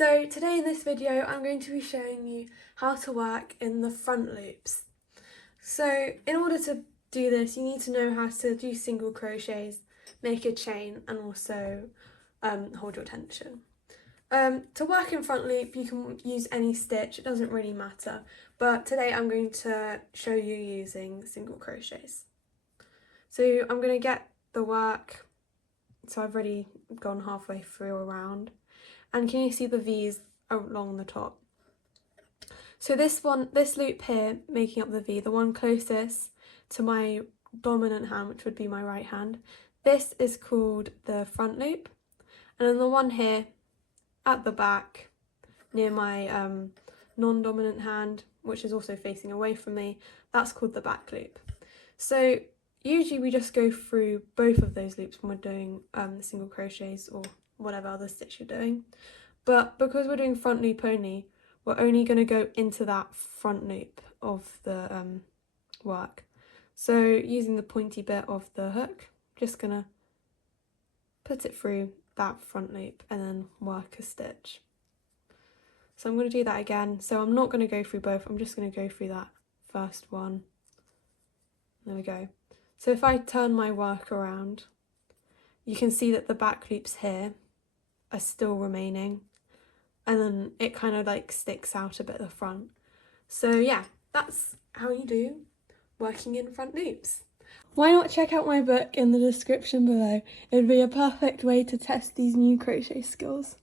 So today in this video I'm going to be showing you how to work in the front loops. So in order to do this you need to know how to do single crochets, make a chain and also hold your tension. To work in front loop you can use any stitch, it doesn't really matter, but today I'm going to show you using single crochets. So I'm going to get the work, so I've already gone halfway through a round. And can you see the V's along the top? So this loop here, making up the V, the one closest to my dominant hand, which would be my right hand, this is called the front loop. And then the one here at the back, near my non-dominant hand, which is also facing away from me, that's called the back loop. So usually we just go through both of those loops when we're doing single crochets or whatever other stitch you're doing, but because we're doing front loop only, we're only going to go into that front loop of the work. So using the pointy bit of the hook, just gonna put it through that front loop and then work a stitch. So I'm going to do that again. So I'm not going to go through both, I'm just going to go through that first one. There we go. So if I turn my work around, you can see that the back loops here are still remaining, and then it kind of like sticks out a bit at the front. So yeah, that's how you do working in front loops. Why not check out my book in the description below? It would be a perfect way to test these new crochet skills.